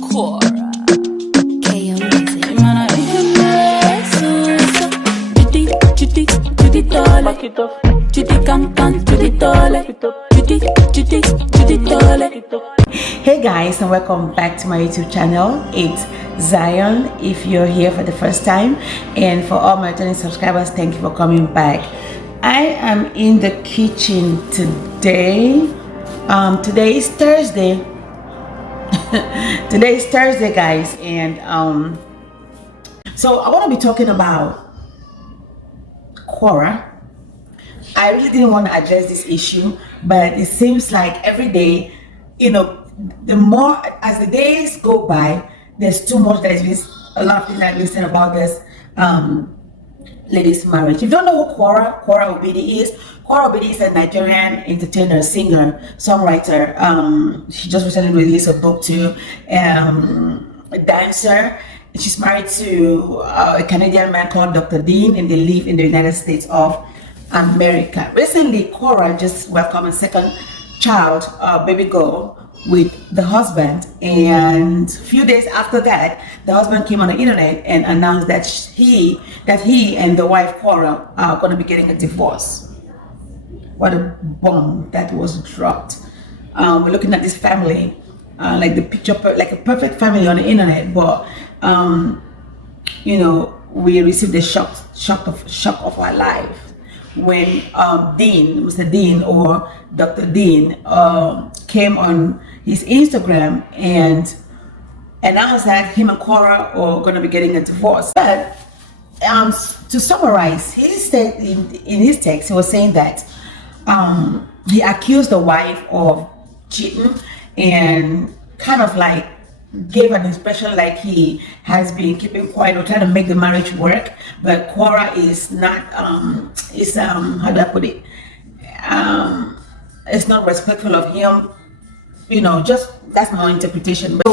Kora. KO music. Man, I Judy Dole. Judy Cancan, Judy Dole. Judy Dole. Hey guys, and welcome back to my YouTube channel. It's Zion if you're here for the first time, and for all my returning subscribers, thank you for coming back. I am in the kitchen today. Today is Thursday. Today is Thursday, guys, and so I want to be talking about Kora. I really didn't want to address this issue, but it seems like every day, you know, the more as the days go by, there's too much that is a lot of things I listen about this lady's marriage. If you don't know who Kora Obidi is, Kora Obidi is a Nigerian entertainer, singer, songwriter. She just recently released a book too. A dancer. She's married to a Canadian man called Dr. Dean, and they live in the United States of America. Recently, Kora just welcomed a second child, baby girl, with the husband, and a few days after that, the husband came on the internet and announced that he and the wife Kora are going to be getting a divorce. What a bomb that was dropped. We're looking at this family, like the picture, like a perfect family on the internet, but you know, we received the shock of our life when Mr. Dean or Dr. Dean came on his Instagram and announced that him and Kora are going to be getting a divorce. But to summarize, he said in his text, he was saying that he accused the wife of cheating and kind of like gave an impression like he has been keeping quiet or trying to make the marriage work, but Kora is not how do I put it, it's not respectful of him, you know. Just that's my interpretation. But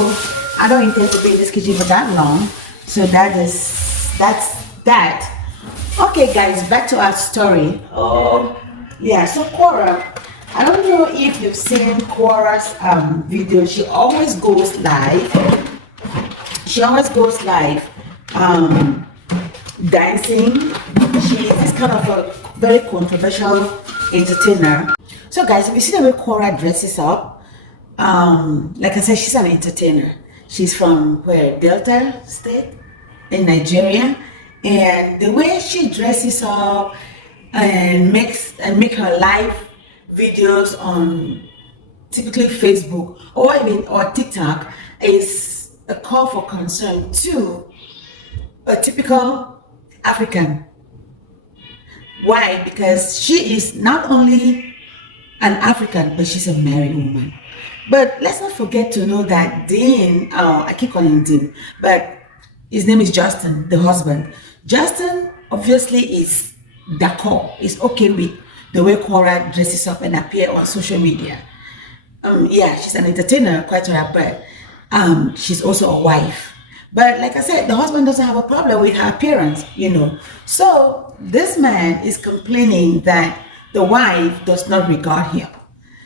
I don't intend to be in this kitchen for that long, so that's that. Okay guys, back to our story. Oh yeah, so Kora, I don't know if you've seen Kora's video. She always goes live. Dancing. She is kind of a very controversial entertainer. So guys, if you see the way Kora dresses up, like I said, she's an entertainer. She's from where? Delta State in Nigeria, and the way she dresses up and make her live videos on typically Facebook or TikTok is a call for concern to a typical African. Why? Because she is not only an African, but she's a married woman. But let's not forget to know that Dean, I keep calling him Dean, but his name is Justin, the husband. Justin obviously is d'accord, is okay with the way Kora dresses up and appear on social media. Yeah, she's an entertainer, quite right, but she's also a wife. But like I said, the husband doesn't have a problem with her appearance, you know. So this man is complaining that the wife does not regard him.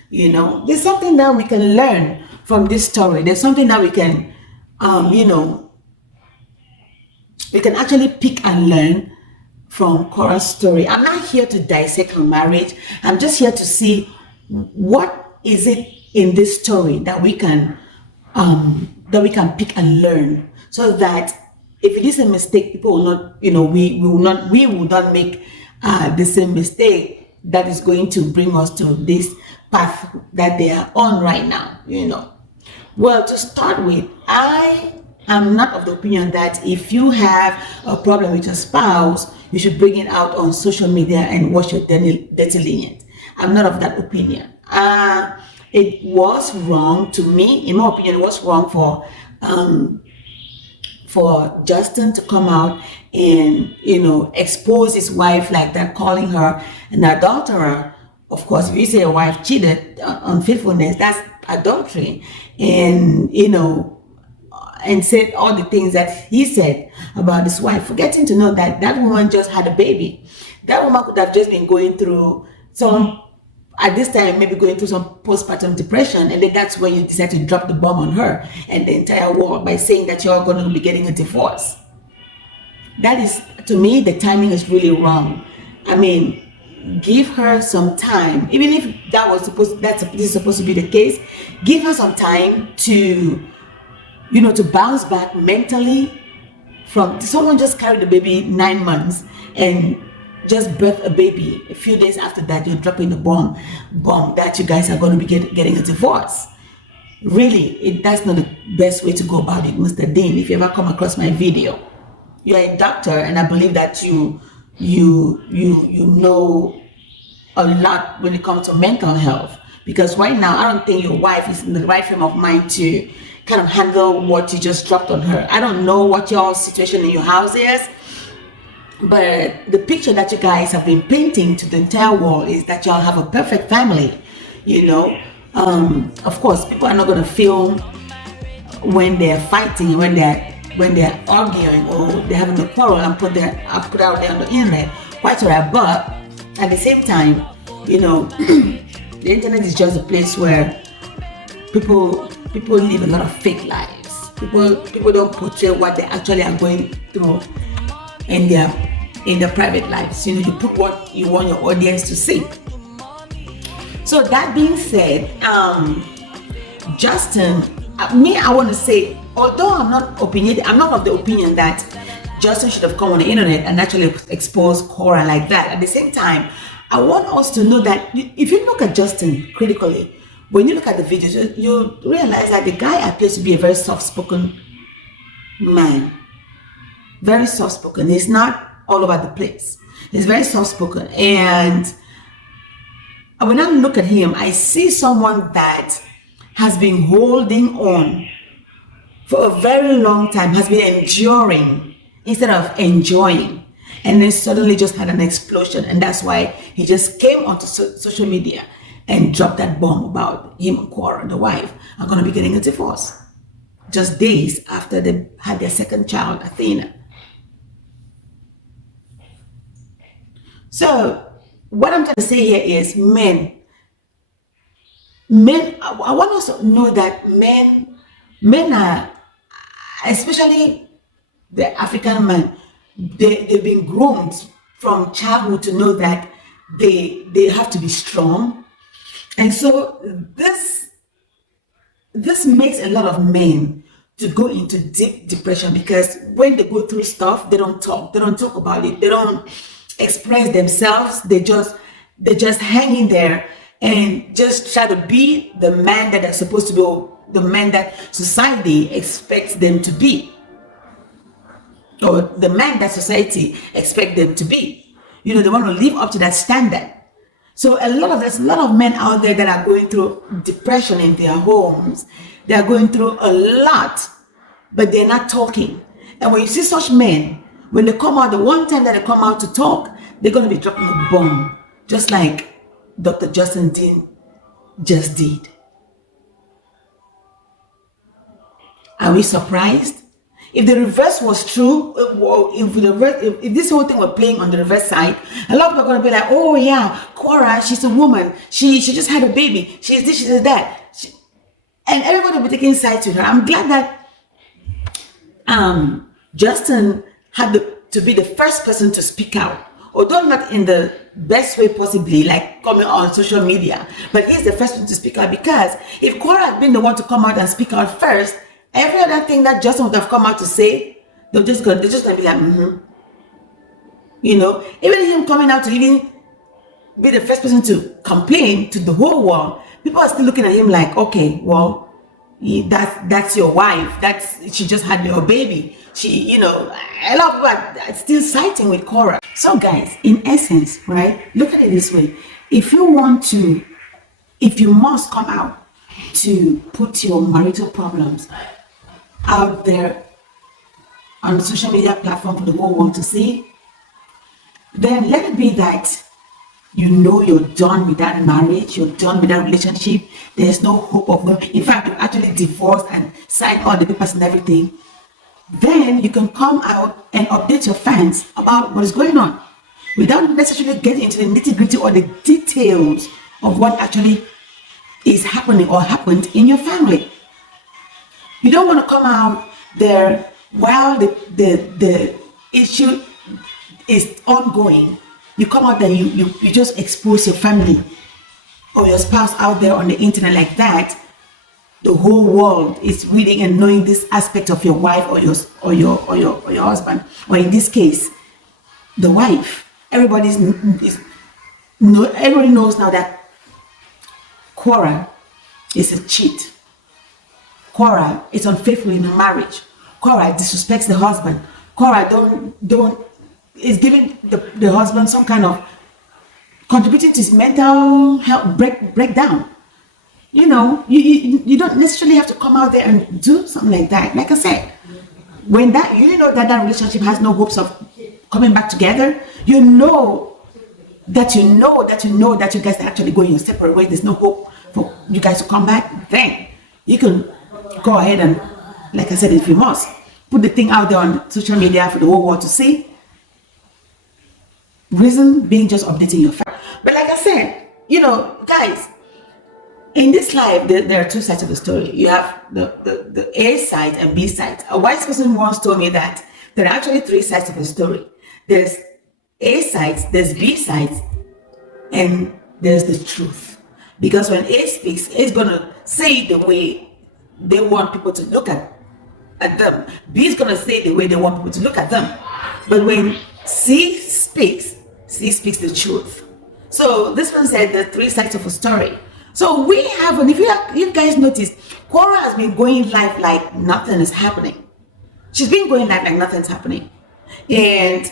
You know, there's something that we can learn from this story. There's something that we can, you know, we can actually pick and learn from Kora's story. I'm not here to dissect her marriage. I'm just here to see what is it in this story that we can pick and learn, so that if it is a mistake, people will not, you know, we will not make the same mistake that is going to bring us to this path that they are on right now, you know. Well, to start with, I am not of the opinion that if you have a problem with your spouse, you should bring it out on social media and wash your dirty linen. I'm not of that opinion. It was wrong to me, in my opinion. It was wrong for Justin to come out and, you know, expose his wife like that, calling her an adulterer. Of course, if you say a wife cheated, unfaithfulness, that's adultery, and, you know, and said all the things that he said about his wife, forgetting to know that that woman just had a baby. That woman could have just been going through some at this time maybe going through some postpartum depression, and then that's when you decide to drop the bomb on her and the entire world by saying that you're going to be getting a divorce. That is, to me, the timing is really wrong. I mean, give her some time. Even if this is supposed to be the case, give her some time to, to bounce back mentally from someone just carried the baby 9 months and just birth a baby. A few days after that, you're dropping the bomb that you guys are going to be getting a divorce. Really, that's not the best way to go about it, Mr. Dean. If you ever come across my video, you're a doctor, and I believe that you know a lot when it comes to mental health. Because right now, I don't think your wife is in the right frame of mind to kind of handle what you just dropped on her. I don't know what your situation in your house is, but the picture that you guys have been painting to the entire world is that y'all have a perfect family. Of course, people are not going to film when they're fighting, when they're arguing, or they're having a quarrel and put out there on the internet. Quite alright, but at the same time, the internet is just a place where people live a lot of fake lives. People don't portray what they actually are going through in their private lives. You put what you want your audience to see. So that being said, Justin, I want to say, although I'm not of the opinion that Justin should have come on the internet and actually expose Kora like that. At the same time, I want us to know that if you look at Justin critically, when you look at the videos, you realize that the guy appears to be a very soft-spoken man. Very soft-spoken. He's not all over the place. He's very soft-spoken. And when I look at him, I see someone that has been holding on for a very long time, has been enduring instead of enjoying, and then suddenly just had an explosion. And that's why he just came onto social media and dropped that bomb about him and Kora, the wife, are going to be getting a divorce just days after they had their second child, Athena. So what I'm trying to say here is men, I want us to know that men are, especially the African man, they've been groomed from childhood to know that they have to be strong. And so this makes a lot of men to go into deep depression, because when they go through stuff, they don't talk about it, they don't express themselves, they're just hanging there and just try to be the man that they're supposed to be, or the man that society expects them to be, or the man that society expects them to be. They want to live up to that standard. So there's a lot of men out there that are going through depression in their homes. They are going through a lot, but they're not talking. And when you see such men, when they come out, the one time that they come out to talk, they're going to be dropping a bomb, just like Dr. Justin Dean just did. Are we surprised? If the reverse was true, if this whole thing were playing on the reverse side, a lot of people are going to be like, oh yeah, Kora, she's a woman, she just had a baby, she's this, she's that, and everybody will be taking sides with her. I'm glad that Justin had to be the first person to speak out, although not in the best way possibly, like coming on social media, but he's the first one to speak out, because if Kora had been the one to come out and speak out first, every other thing that Justin would have come out to say, they're just gonna be like, Even him coming out to even be the first person to complain to the whole world, people are still looking at him like, okay, well, that's your wife. She just had your baby. A lot of people are still siding with Kora. So guys, in essence, right, look at it this way. If you must come out to put your marital problems out there on the social media platform for the whole world to see, then let it be that you're done with that marriage, you're done with that relationship, there's no hope of going. In fact, you actually divorced and signed all the papers and everything. Then you can come out and update your fans about what is going on without necessarily getting into the nitty-gritty or the details of what actually is happening or happened in your family. You don't want to come out there while the issue is ongoing. You come out there, you just expose your family or your spouse out there on the internet like that. The whole world is reading and knowing this aspect of your wife or your husband, or in this case, the wife. Everybody knows now that Kora is a cheat. Kora is unfaithful in her marriage. Kora disrespects the husband. Kora is giving the husband some kind of contributing to his mental health breakdown. You know, you don't necessarily have to come out there and do something like that. Like I said, when you know that relationship has no hopes of coming back together, you that you guys are actually going your separate ways. There's no hope for you guys to come back. Then you can go ahead and, like I said, if you must, put the thing out there on social media for the whole world to see. Reason being just updating your family. But like I said, you know, guys, in this life, there are two sides of the story. You have the A side and B side. A wise person once told me that there are actually three sides of the story. There's A sides, there's B sides, and there's the truth. Because when A speaks, A's going to say it the way they want people to look at them. B is going to say it the way they want people to look at them. But when C speaks the truth. So this one said the three sides of a story. So we have, and if you guys noticed, Kora has been going live like nothing is happening. She's been going live like nothing's happening. And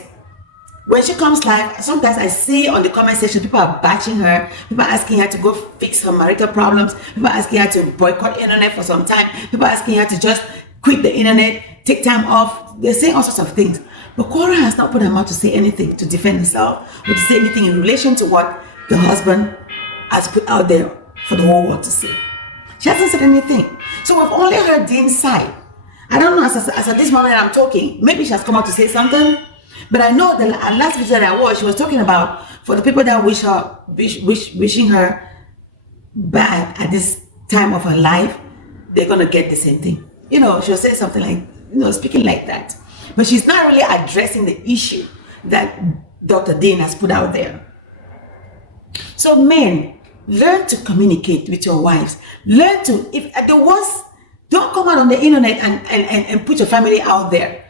when she comes live, sometimes I see on the comment section, people are bashing her, people are asking her to go fix her marital problems, people are asking her to boycott internet for some time, people are asking her to just quit the internet, take time off. They're saying all sorts of things. But Kora has not put her mouth to say anything to defend herself or to say anything in relation to what the husband has put out there for the whole world to see. She hasn't said anything. So we've only heard Dean's side. I don't know, as at this moment I'm talking, maybe she has come out to say something, but I know the last video that I watched, she was talking about for the people that wishing her bad at this time of her life, they're going to get the same thing. You know, she'll say something like, you know, speaking like that. But she's not really addressing the issue that Dr. Dean has put out there. So men, learn to communicate with your wives. Learn to, if at the worst, don't come out on the internet and put your family out there.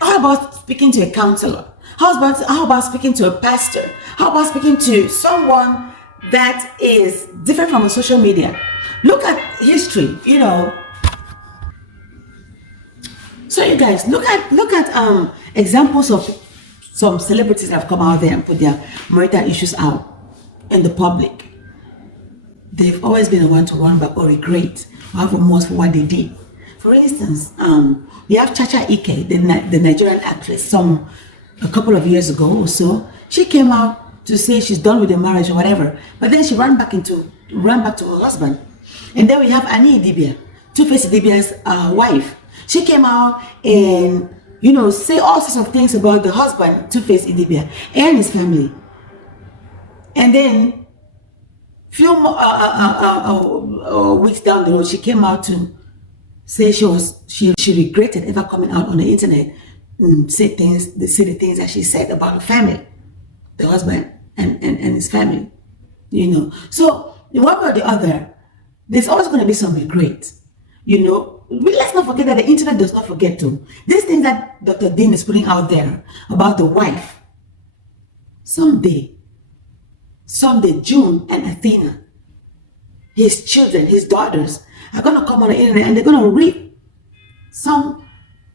How about speaking to a counselor? How about speaking to a pastor? How about speaking to someone that is different from social media? Look at history, you know. So you guys, look at examples of some celebrities that have come out there and put their marital issues out in the public. They've always been the one to run back or regret or have remorse for what they did. For instance, we have Chacha Ike, the Nigerian actress, a couple of years ago or so. She came out to say she's done with the marriage or whatever, but then she ran back to her husband. And then we have Annie Idibia, Two-Face Idibia's wife. She came out and, you know, say all sorts of things about the husband, Two-Face Idibia, and his family. And then few weeks down the road, she came out to say she regretted ever coming out on the internet and say the things that she said about her family, the husband and his family, you know. So in one way or the other, there's always going to be some regret, you know. Let's not forget that the internet does not forget to. These things that Dr. Dean is putting out there about the wife, someday, June and Athena, his children, his daughters, are going to come on the internet and they're going to read something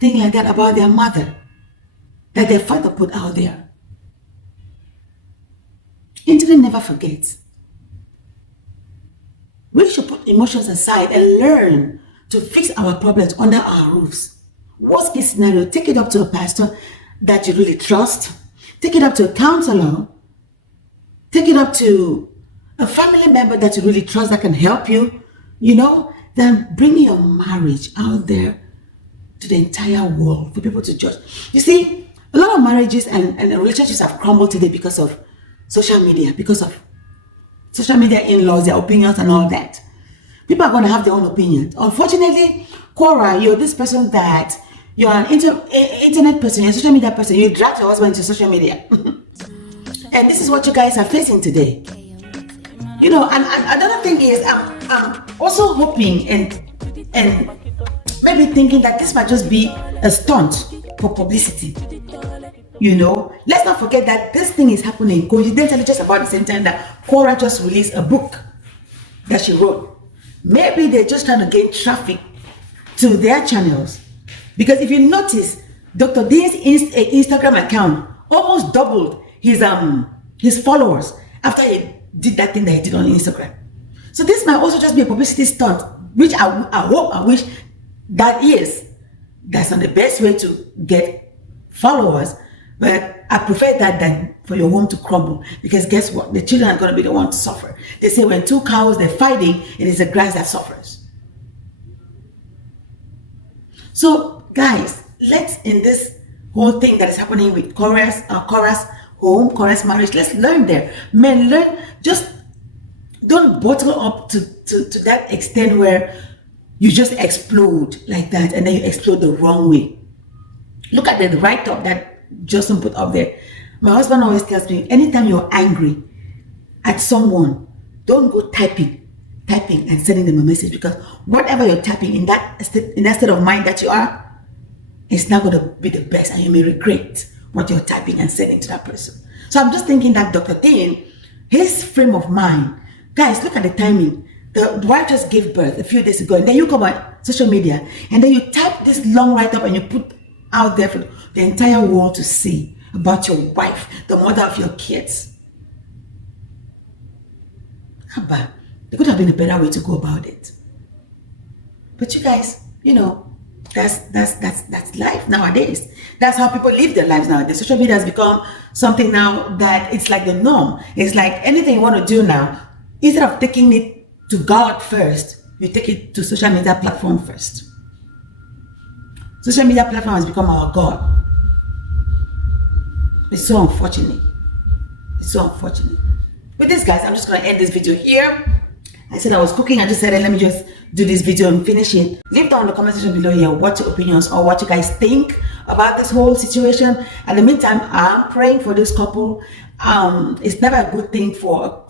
like that about their mother that their father put out there. Internet never forgets. We should put emotions aside and learn to fix our problems under our roofs. Worst case scenario, take it up to a pastor that you really trust. Take it up to a counselor. Take it up to a family member that you really trust that can help you, you know. Then bring your marriage out there to the entire world for people to judge. You see, a lot of marriages and relationships have crumbled today because of social media, because of social media in-laws, their opinions and all that. People are going to have their own opinions. Unfortunately, Kora, you're this person that you're an internet person, you're a social media person. You drag your husband to social media. And this is what you guys are facing today. You know, and another thing is, I'm also hoping and maybe thinking that this might just be a stunt for publicity. You know, let's not forget that this thing is happening coincidentally just about the same time that Kora just released a book that she wrote. Maybe they're just trying to gain traffic to their channels. Because if you notice, Dr. Dean's Instagram account almost doubled his followers after he did that thing that he did on Instagram. So this might also just be a publicity stunt, which I wish that's not the best way to get followers, but I prefer that than for your home to crumble. Because guess what? The children are going to be the ones to suffer. They say when two cows, they're fighting, it is the grass that suffers. So guys, let's, in this whole thing that is happening with Kora's home, Kora's marriage, let's learn there. Men, learn, just don't bottle up to that extent where you just explode like that and then you explode the wrong way. Look at the write-up that Justin put up there. My husband always tells me, anytime you're angry at someone, don't go typing and sending them a message, because whatever you're typing in that state of mind that you are, it's not going to be the best, and you may regret what you're typing and sending to that person. So I'm just thinking that Dr. Dean, his frame of mind, guys, look at the timing. The wife just gave birth a few days ago, and then you come on social media and then you type this long write-up and you put out there for the entire world to see about your wife, the mother of your kids. Abba, there could have been a better way to go about it. But you guys, you know, that's life nowadays. That's how people live their lives nowadays. Social media has become something now that it's like the norm. It's like anything you want to do now, instead of taking it to God first, you take it to social media platform first. Social media platform has become our God. It's so unfortunate. It's so unfortunate. With this, guys, I'm just going to end this video here. I said I was cooking. I just said, let me just do this video and finish it. Leave down in the comment section below here what your opinions or what you guys think about this whole situation. In the meantime, I'm praying for this couple. It's never a good thing for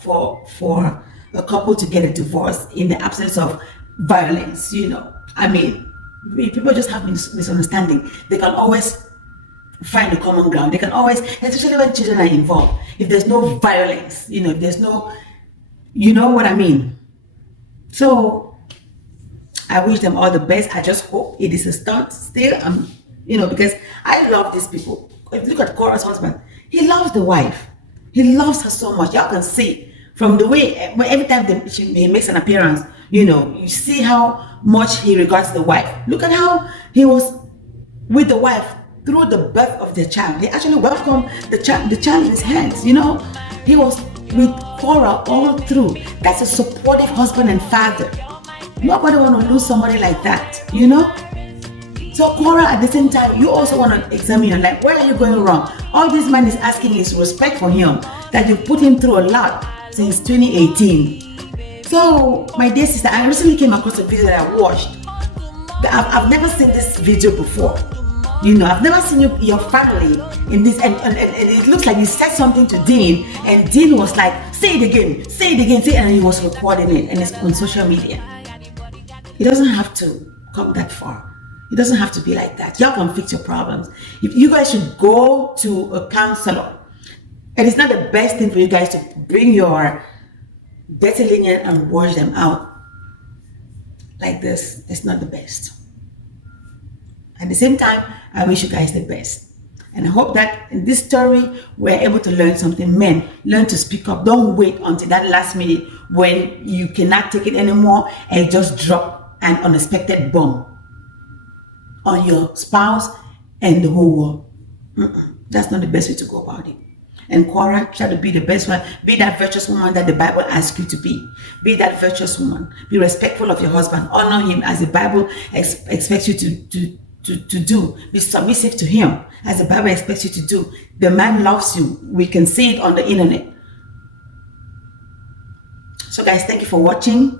a couple to get a divorce in the absence of violence. You know, I mean, people just have misunderstanding. They can always find a common ground. They can always, especially when children are involved, if there's no violence, you know, if there's no, you know what I mean. So I wish them all the best. I just hope it is a stunt still. You know, because I love these people. If you look at Kora's husband, he loves the wife. He loves her so much. Y'all can see from the way every time he makes an appearance, you know, you see how much he regards the wife. Look at how he was with the wife through the birth of their child. He actually welcomed the child in his hands. You know, he was with Kora all through. That's a supportive husband and father. Nobody want to lose somebody like that, you know. So Kora, at the same time, you also want to examine your life. Where are you going wrong? All this man is asking is respect for him, that you put him through a lot since 2018. So my dear sister, I recently came across a video that I watched. I've never seen this video before. You know, I've never seen your family in this, and it looks like you said something to Dean, and Dean was like, say it again, and he was recording it, and it's on social media. It doesn't have to come that far. It doesn't have to be like that. Y'all can fix your problems. If you guys should go to a counselor, and it's not the best thing for you guys to bring your dirty linen and wash them out like this. It's not the best. At the same time, I wish you guys the best. And I hope that in this story, we're able to learn something. Men, learn to speak up. Don't wait until that last minute when you cannot take it anymore and just drop an unexpected bomb on your spouse and the whole world. That's not the best way to go about it. And Kora, try to be the best one. Be that virtuous woman that the Bible asks you to be. Be that virtuous woman. Be respectful of your husband. Honor him as the Bible expects you to do. Be submissive to him as the Bible expects you to do. The man loves you. We can see it on the internet. So guys, thank you for watching.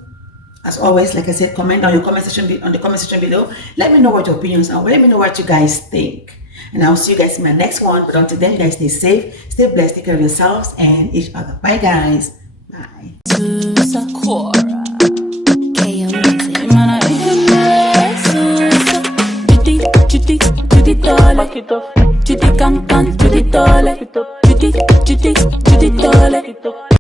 As always, like I said, comment on the comment section below. Let me know what your opinions are. Let me know what you guys think. And I'll see you guys in my next one. But until then, you guys stay safe, stay blessed, take care of yourselves and each other. Bye guys. Bye. Kora. Back it up. Judy can, Judy tole. Judy tole.